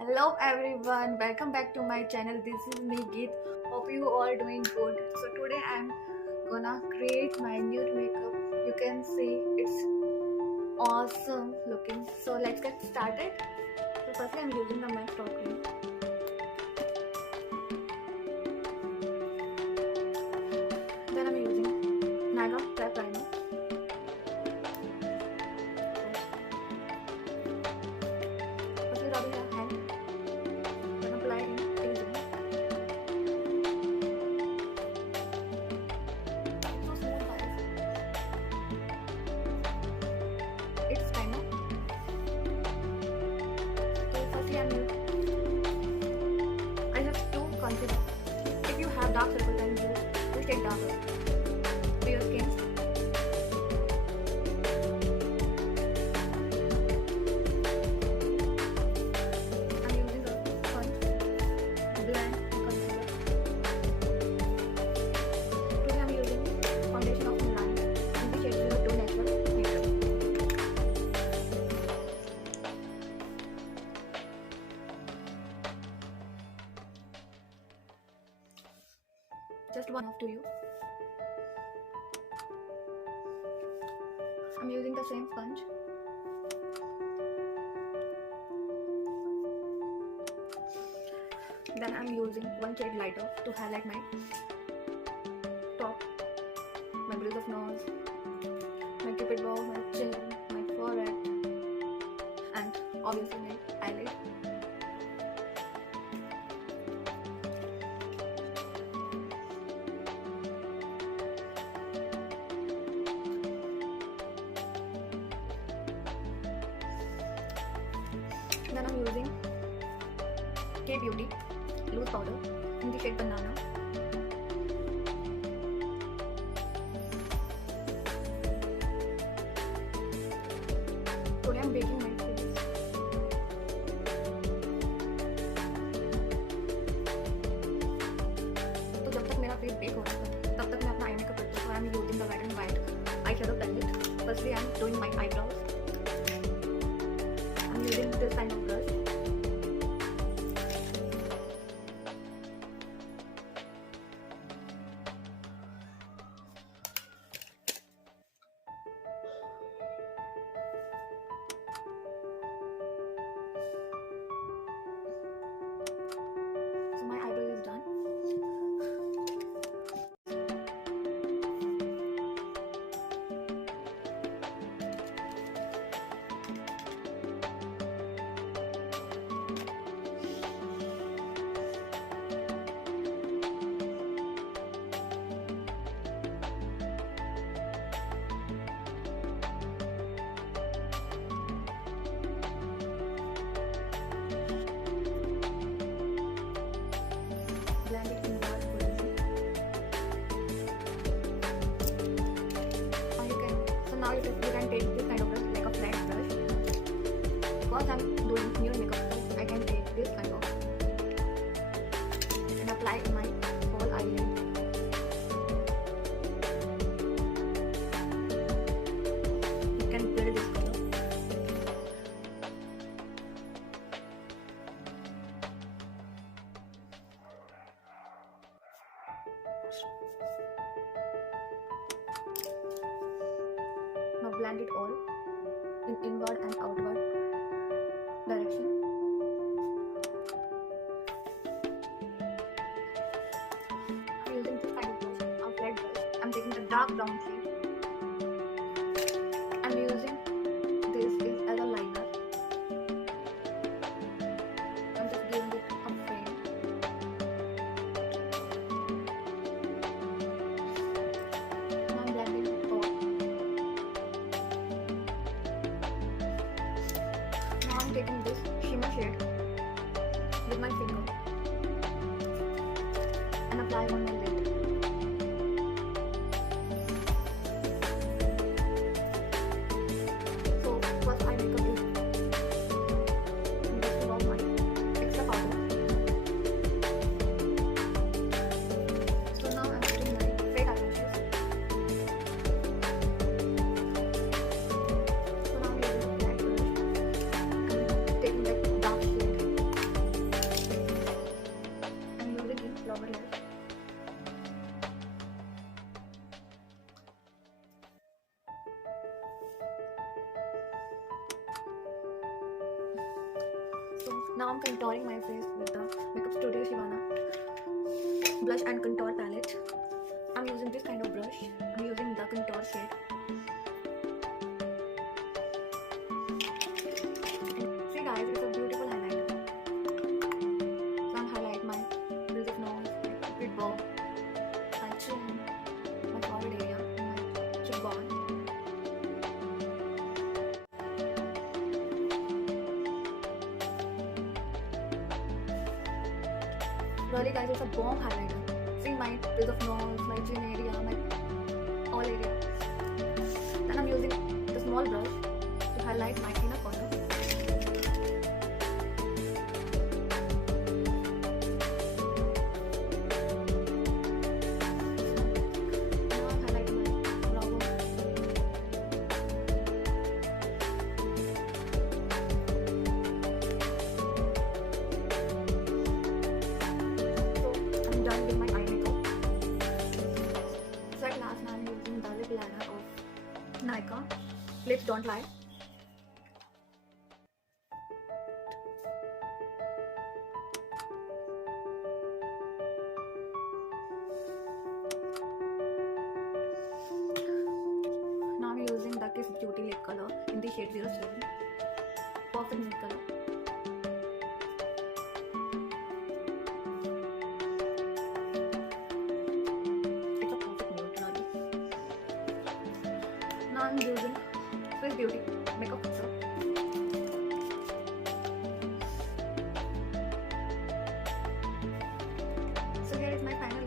Hello everyone, welcome back to my channel. This is me Geet. Hope you all doing good. So today I'm gonna create my nude makeup. You can see it's awesome looking. So let's get started. So firstly I'm using the MAC top cream. Then I'm using Naga Prep Primer. Firstly rubbing your hand. Then apply in T-zone. It's so smooth guys. It's kind of. So firstly I have two concealer. If you have dark circles then you take darker to your skin. I'm using a sponge blend concealer. Today I'm using foundation of Khurana in the shade 02 Natural Makeup. Just one off to you. I'm using the same sponge. Then I'm using one shade lighter to highlight my top, my bridge of nose, my cupid bow, my chin, my forehead, and obviously my eyelid. Then I'm using K-Beauty loose powder in the shade Banana. Today I'm baking my face. तो जब तक मेरा face bake हो रहा था तब तक मैं अपना आई मेकअप करती हूँ. I am using the wet and white eyeshadow palette. Firstly I am doing my eyebrows. I'm using this kind of brush. So my eyebrow is done. Blend it in dark position. Now you can take this kind of brush like a flat brush. Because I'm doing nude makeup, so I can take this kind of and apply in my whole eyelid. You can build this color. Now blend it all in inward and outward direction. I'm using this kind of brush, a flat brush. I'm taking the dark brown shade. I'm using this is as a liner. I'm just giving it a frame. Now I'm blending it all. Now I'm taking this shimmer shade with my finger and apply on my lid. So first I make a big just above my extra powder. So now I'm putting my fake eyelashes. So now I'm using a flat brush and taking that dark shade Now I'm contouring my face with the Makeup Studio Khurana blush and contour palette. I'm using this kind of brush. I'm using the contour shade. And see guys, it's a beautiful highlighter. So I'm highlight my basic nose, lid bow, my chin, my forehead area, and my cheekbone. Really guys, it's a bomb highlighter. See my base of nose, my chin area, my all area. Then I'm using the small brush to highlight my inner corner. Now I'm highlighting my brow bone. I'm done with my eye makeup. So at last now I'm using the lip liner of Nika. Lips don't lie. Now I'm using the Kiss Beauty lip color in the shade 07. Perfect nude color. It's a perfect nude color. Now I'm using Kiss Beauty makeup fixer. So here is my final